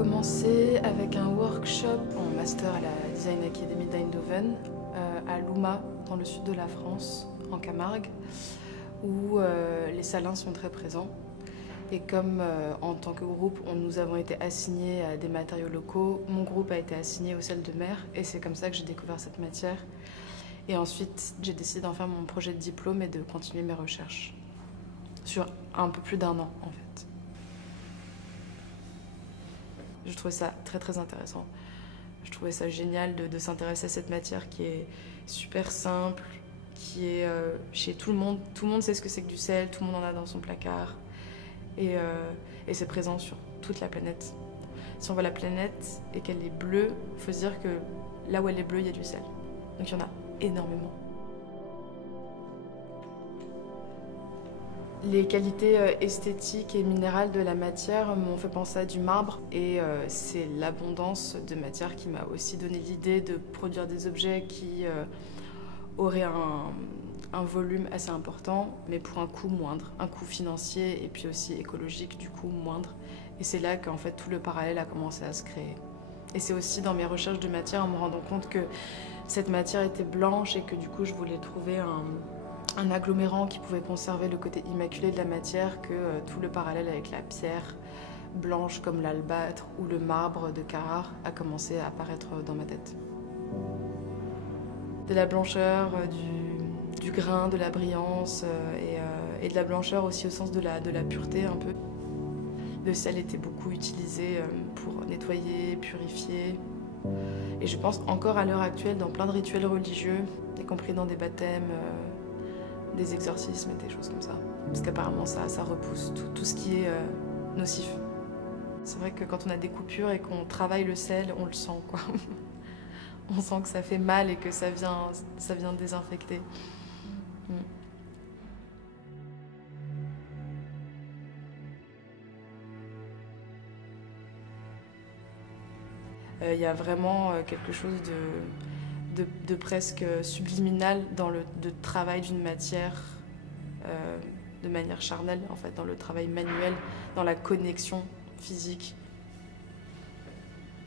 commencé avec un workshop en master à la Design Academy d'Eindhoven, à Louma, dans le sud de la France, en Camargue, où les salins sont très présents. Et comme en tant que groupe, nous avons été assignés à des matériaux locaux, mon groupe a été assigné au sel de mer et c'est comme ça que j'ai découvert cette matière. Et ensuite, j'ai décidé d'en faire mon projet de diplôme et de continuer mes recherches sur un peu plus d'1 an en fait. Je trouvais ça très intéressant. Je trouvais ça génial de s'intéresser à cette matière qui est super simple, qui est chez tout le monde. Tout le monde sait ce que c'est que du sel, tout le monde en a dans son placard. Et c'est présent sur toute la planète. Si on voit la planète et qu'elle est bleue, il faut se dire que là où elle est bleue, il y a du sel. Donc il y en a énormément. Les qualités esthétiques et minérales de la matière m'ont fait penser à du marbre et c'est l'abondance de matière qui m'a aussi donné l'idée de produire des objets qui auraient un volume assez important, mais pour un coût moindre, un coût financier et puis aussi écologique, du coup moindre. Et c'est là qu'en fait tout le parallèle a commencé à se créer. Et c'est aussi dans mes recherches de matière en me rendant compte que cette matière était blanche et que du coup je voulais trouver un agglomérant qui pouvait conserver le côté immaculé de la matière, que tout le parallèle avec la pierre blanche comme l'albâtre ou le marbre de Carrare a commencé à apparaître dans ma tête. De la blancheur, du grain, de la brillance et de la blancheur aussi au sens de la pureté un peu. Le sel était beaucoup utilisé pour nettoyer, purifier. Et je pense encore à l'heure actuelle dans plein de rituels religieux, y compris dans des baptêmes, des exorcismes et des choses comme ça. Parce qu'apparemment ça repousse tout ce qui est nocif. C'est vrai que quand on a des coupures et qu'on travaille le sel, on le sent quoi. On sent que ça fait mal et que ça vient désinfecter. Il y a vraiment quelque chose de presque subliminal dans le travail d'une matière de manière charnelle, en fait, dans le travail manuel, dans la connexion physique.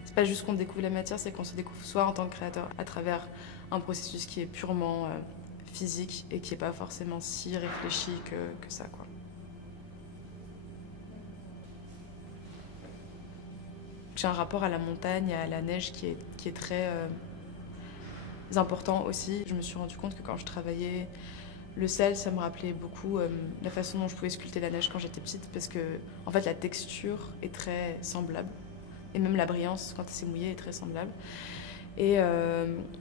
C'est pas juste qu'on découvre la matière, c'est qu'on se découvre soi en tant que créateur à travers un processus qui est purement physique et qui n'est pas forcément si réfléchi que ça, quoi. J'ai un rapport à la montagne et à la neige qui est très important aussi. Je me suis rendu compte que quand je travaillais le sel, ça me rappelait beaucoup la façon dont je pouvais sculpter la neige quand j'étais petite, parce que en fait la texture est très semblable et même la brillance quand c'est mouillé est très semblable. Et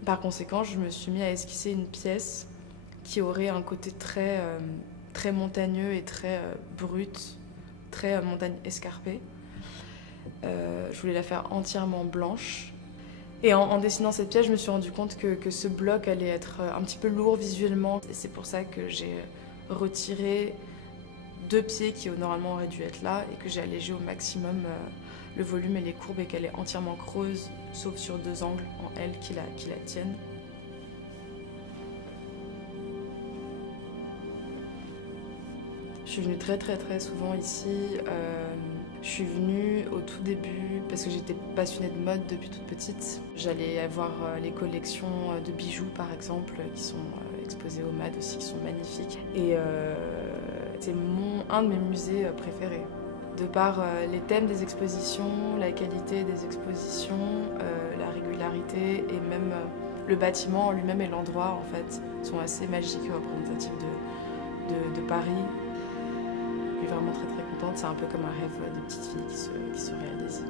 par conséquent, je me suis mis à esquisser une pièce qui aurait un côté très montagneux et très brut, très montagne escarpée. Je voulais la faire entièrement blanche. Et en dessinant cette pièce, je me suis rendu compte que ce bloc allait être un petit peu lourd visuellement. Et c'est pour ça que j'ai retiré 2 pieds qui normalement auraient dû être là et que j'ai allégé au maximum le volume et les courbes et qu'elle est entièrement creuse, sauf sur 2 angles en L qui la tiennent. Je suis venue très souvent ici. Je suis venue au tout début parce que j'étais passionnée de mode depuis toute petite. J'allais voir les collections de bijoux par exemple qui sont exposées au MAD aussi, qui sont magnifiques. Et c'est un de mes musées préférés. De par les thèmes des expositions, la qualité des expositions, la régularité et même le bâtiment en lui-même et l'endroit en fait sont assez magiques et représentatifs de Paris. Je suis vraiment très contente, c'est un peu comme un rêve de petite fille qui se réalise.